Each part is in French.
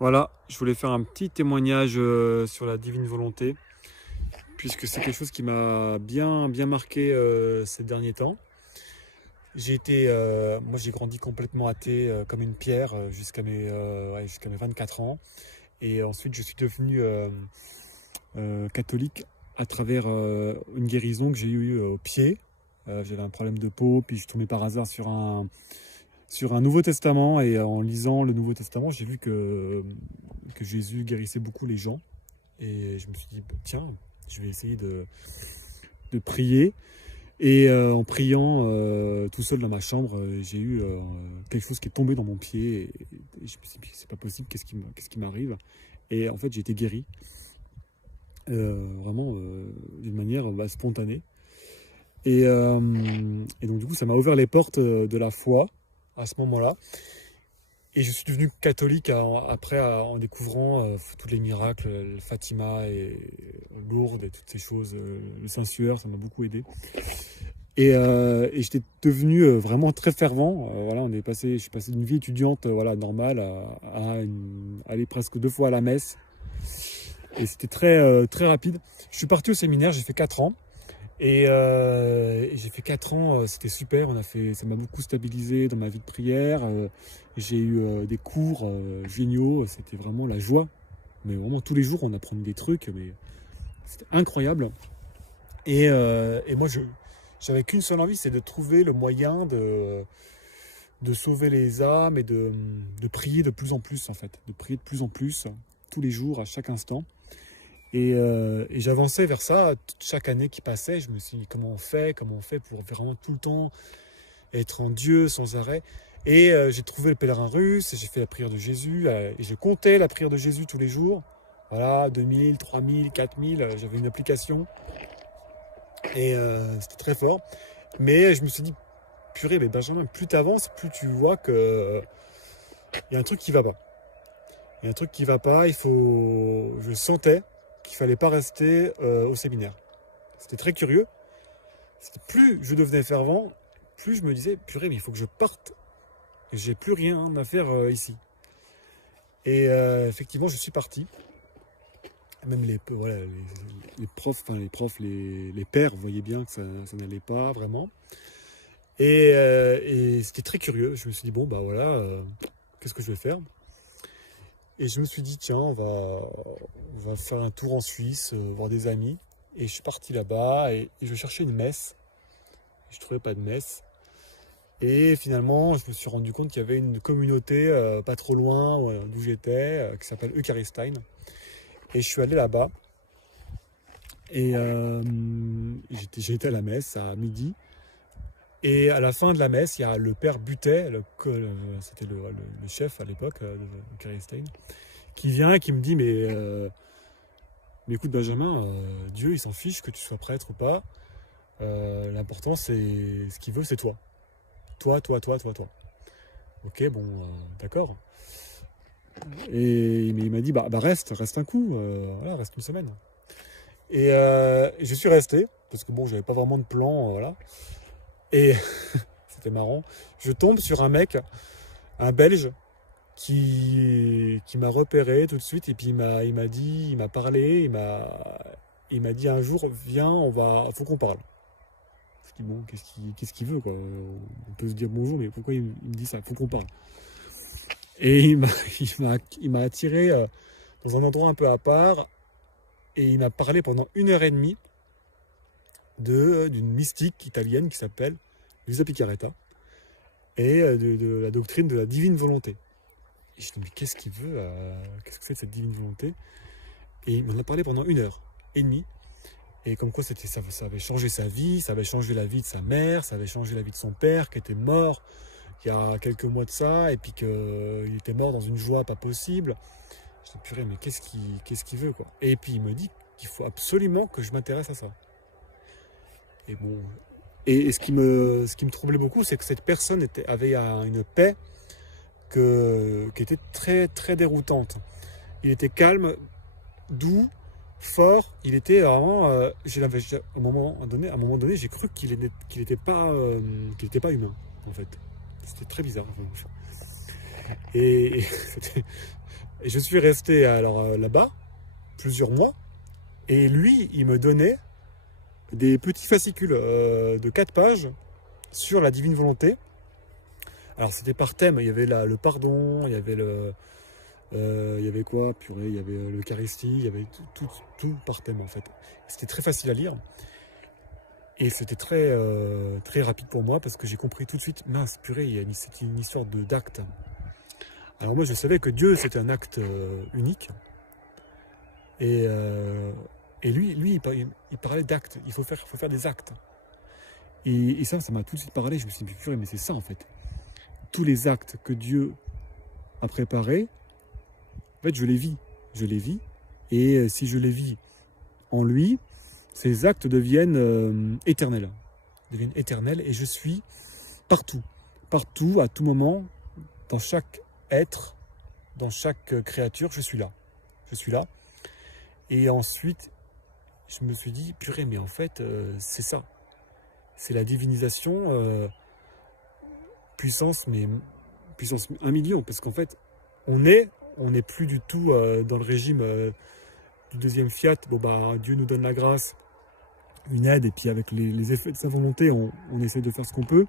Voilà, je voulais faire un petit témoignage sur la divine volonté, puisque c'est quelque chose qui m'a bien marqué ces derniers temps. Moi j'ai grandi complètement athée comme une pierre jusqu'à mes 24 ans. Et ensuite je suis devenu catholique à travers une guérison que j'ai eue au pied. J'avais un problème de peau, puis je suis tombé par hasard sur un Nouveau Testament, et en lisant le Nouveau Testament, j'ai vu que Jésus guérissait beaucoup les gens. Et je me suis dit, bah, tiens, je vais essayer de prier. Et en priant tout seul dans ma chambre, j'ai eu quelque chose qui est tombé dans mon pied. Et je me suis dit, c'est pas possible, qu'est-ce qui m'arrive? Et en fait, j'ai été guéri, vraiment d'une manière spontanée. Et donc, du coup, ça m'a ouvert les portes de la foi à ce moment-là. Et je suis devenu catholique après, en découvrant tous les miracles, Fatima et Lourdes et toutes ces choses, le Saint-Suaire, ça m'a beaucoup aidé. Et j'étais devenu vraiment très fervent. Voilà, je suis passé d'une vie étudiante voilà, normale à aller presque 2 fois à la messe. Et c'était très rapide. Je suis parti au séminaire, j'ai fait 4 ans. Et j'ai fait 4 ans, c'était super. Ça m'a beaucoup stabilisé dans ma vie de prière. J'ai eu des cours géniaux, c'était vraiment la joie. Mais vraiment tous les jours, on apprenait des trucs, mais c'était incroyable. Et moi, j'avais qu'une seule envie, c'est de trouver le moyen de sauver les âmes et de prier de plus en plus, en fait. De prier de plus en plus, tous les jours, à chaque instant. Et j'avançais vers ça, chaque année qui passait, je me suis dit comment on fait pour vraiment tout le temps être en Dieu sans arrêt. Et j'ai trouvé le pèlerin russe, et j'ai fait la prière de Jésus, et je comptais la prière de Jésus tous les jours. Voilà, 2000, 3000, 4000, j'avais une application, et c'était très fort. Mais je me suis dit, purée, mais Benjamin, plus tu avances, plus tu vois que il y a un truc qui va pas. Il y a un truc qui va pas, je sentais qu'il fallait pas rester au séminaire. C'était très curieux. Plus je devenais fervent, plus je me disais, purée, mais il faut que je parte. J'ai plus rien à faire ici. Et effectivement, je suis parti. Même les pères voyaient bien que ça n'allait pas vraiment. Et c'était très curieux. Je me suis dit, bon, bah voilà, qu'est-ce que je vais faire? Et je me suis dit, tiens, on va faire un tour en Suisse, voir des amis. Et je suis parti là-bas et je cherchais une messe. Je ne trouvais pas de messe. Et finalement, je me suis rendu compte qu'il y avait une communauté pas trop loin d'où j'étais, qui s'appelle Eucharistein. Et je suis allé là-bas. Et j'ai été à la messe à midi. Et à la fin de la messe, il y a le père Butet, c'était le chef à l'époque de Eucharistein, qui vient et qui me dit, mais écoute Benjamin, Dieu il s'en fiche que tu sois prêtre ou pas. L'important c'est ce qu'il veut, c'est toi. Toi. Ok, bon, d'accord. Et il m'a dit, bah reste un coup, voilà, reste une semaine. Et je suis resté, parce que bon, j'avais pas vraiment de plan, voilà. Et c'était marrant. Je tombe sur un mec, un Belge, qui m'a repéré tout de suite, et puis il m'a parlé, il m'a dit un jour, viens, faut qu'on parle. Je dis bon, qu'est-ce qu'il veut quoi? On peut se dire bonjour, mais pourquoi il me dit ça? Faut qu'on parle. Et il m'a attiré dans un endroit un peu à part, et il m'a parlé pendant 1 heure et demie d'une mystique italienne qui s'appelle Luisa Picaretta, et de la doctrine de la divine volonté. Et je me dis, mais qu'est-ce qu'il veut? Qu'est-ce que c'est cette divine volonté? Et il m'en a parlé pendant 1 heure et demie. Et comme quoi ça avait changé sa vie, ça avait changé la vie de sa mère, ça avait changé la vie de son père qui était mort il y a quelques mois de ça, et puis qu'il était mort dans une joie pas possible. Je me dis, purée, mais qu'est-ce qu'il veut quoi? Et puis il me dit qu'il faut absolument que je m'intéresse à ça. Et bon. Et ce qui me troublait beaucoup, c'est que cette personne avait une paix qui était très déroutante. Il était calme, doux, fort. Il était vraiment. À un moment donné, j'ai cru qu'il n'était pas humain, en fait. C'était très bizarre. Et Et je suis resté alors là-bas plusieurs mois. Et lui, il me donnait des petits fascicules de 4 pages sur la divine volonté. Alors c'était par thème, il y avait le pardon, il y avait il y avait quoi, purée, il y avait l'Eucharistie, il y avait tout par thème en fait. C'était très facile à lire et c'était très rapide pour moi parce que j'ai compris tout de suite, mince, purée, c'est une histoire d'acte. Alors moi je savais que Dieu c'était un acte unique et, lui il parlait d'actes, il faut faire des actes. Et ça m'a tout de suite parlé, je me suis dit, purée, mais c'est ça en fait. Tous les actes que Dieu a préparés, en fait, je les vis. Et si je les vis en lui, ces actes deviennent éternels. Et je suis partout, à tout moment, dans chaque être, dans chaque créature, je suis là. Et ensuite, je me suis dit, purée, mais en fait, c'est ça. C'est la divinisation, puissance 1 million, parce qu'en fait, on n'est plus du tout dans le régime du deuxième fiat. Bon bah Dieu nous donne la grâce, une aide, et puis avec les effets de sa volonté, on essaie de faire ce qu'on peut.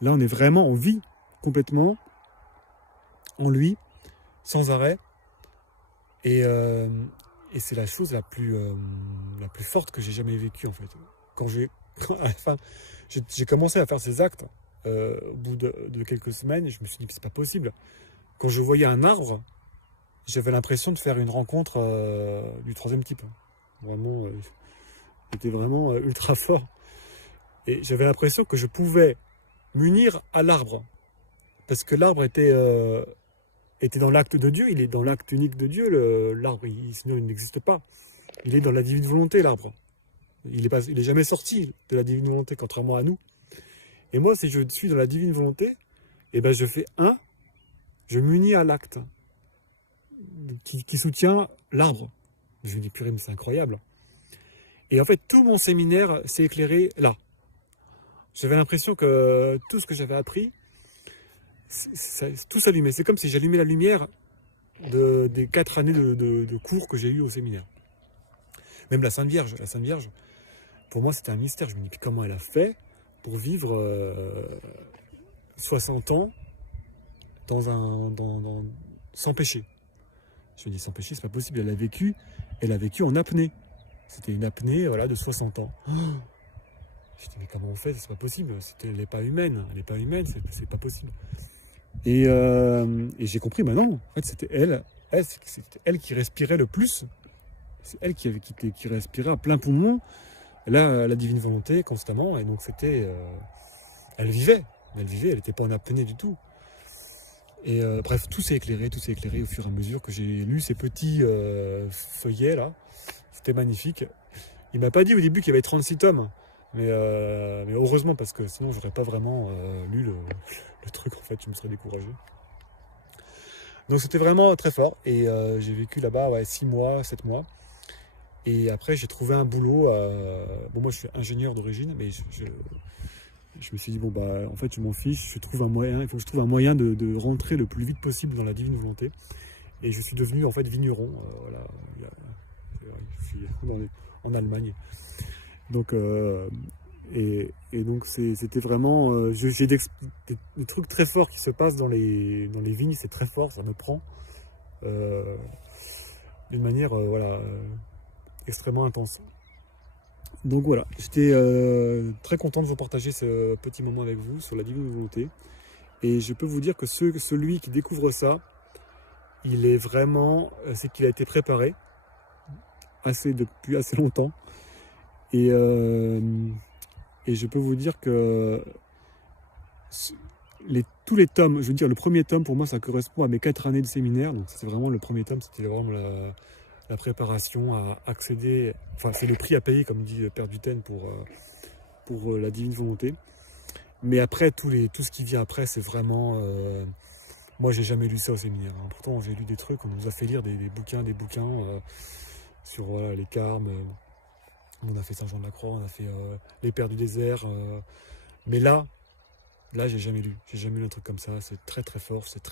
Là, on vit complètement en lui, sans arrêt, et c'est la chose la plus forte que j'ai jamais vécue en fait. À la fin, j'ai commencé à faire ces actes. Au bout de quelques semaines, je me suis dit que c'est pas possible. Quand je voyais un arbre, j'avais l'impression de faire une rencontre du troisième type. Vraiment, c'était vraiment ultra fort. Et j'avais l'impression que je pouvais m'unir à l'arbre. Parce que l'arbre était dans l'acte de Dieu, il est dans l'acte unique de Dieu. L'arbre, sinon il n'existe pas. Il est dans la divine volonté, l'arbre. Il est jamais sorti de la divine volonté, contrairement à nous. Et moi, si je suis dans la divine volonté, eh ben je m'unis à l'acte qui soutient l'arbre. Je me dis, purée, mais c'est incroyable. Et en fait, tout mon séminaire s'est éclairé là. J'avais l'impression que tout ce que j'avais appris, tout s'allumait. C'est comme si j'allumais la lumière des 4 années de cours que j'ai eu au séminaire. Même la Sainte Vierge, pour moi, c'était un mystère. Je me dis, comment elle a fait pour vivre 60 ans sans péché. Je me dis, sans péché, c'est pas possible. Elle a vécu en apnée. C'était une apnée, voilà, de 60 ans. Je dis, mais comment on fait? C'est pas possible. Elle n'est pas humaine. C'est pas possible. Et j'ai compris maintenant. En fait, c'était elle qui respirait le plus. C'est elle qui respirait à plein poumon. Là, la divine volonté constamment. Et donc, elle vivait. Elle n'était pas en apnée du tout. Et bref, tout s'est éclairé au fur et à mesure que j'ai lu ces petits feuillets là. C'était magnifique. Il m'a pas dit au début qu'il y avait 36 tomes, mais heureusement, parce que sinon j'aurais pas vraiment lu le truc en fait, je me serais découragé. Donc c'était vraiment très fort et j'ai vécu là-bas 6 mois, 7 mois. Et après j'ai trouvé un boulot. Bon, moi je suis ingénieur d'origine, mais je me suis dit, bon bah en fait je m'en fiche, il faut que je trouve un moyen de rentrer le plus vite possible dans la divine volonté. Et je suis devenu en fait vigneron, voilà, je suis en Allemagne. Donc donc c'était vraiment, j'ai des trucs très forts qui se passent dans les vignes, c'est très fort, ça me prend d'une manière extrêmement intense. Donc voilà, j'étais très content de vous partager ce petit moment avec vous sur la divine volonté. Et je peux vous dire que celui qui découvre ça, il est vraiment, c'est qu'il a été préparé depuis assez longtemps. Et je peux vous dire que tous les tomes, je veux dire le premier tome pour moi ça correspond à mes 4 années de séminaire. Donc c'est vraiment le premier tome, c'était vraiment la préparation à accéder, enfin c'est le prix à payer comme dit Père Duthène pour la divine volonté. Mais après tout ce qui vient après c'est vraiment, moi j'ai jamais lu ça au séminaire, hein. Pourtant j'ai lu des trucs, on nous a fait lire des bouquins sur les carmes, on a fait Saint Jean de la Croix, on a fait les Pères du désert, mais là j'ai jamais lu un truc comme ça, c'est très très fort, c'est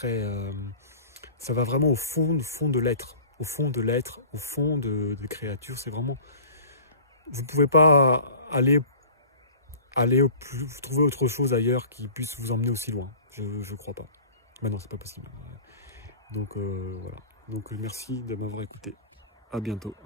ça va vraiment au fond de l'être, au fond de l'être, au fond de créatures. C'est vraiment, vous ne pouvez pas trouver autre chose ailleurs qui puisse vous emmener aussi loin. Je crois pas. Mais non, c'est pas possible. Donc voilà. Donc merci de m'avoir écouté. À bientôt.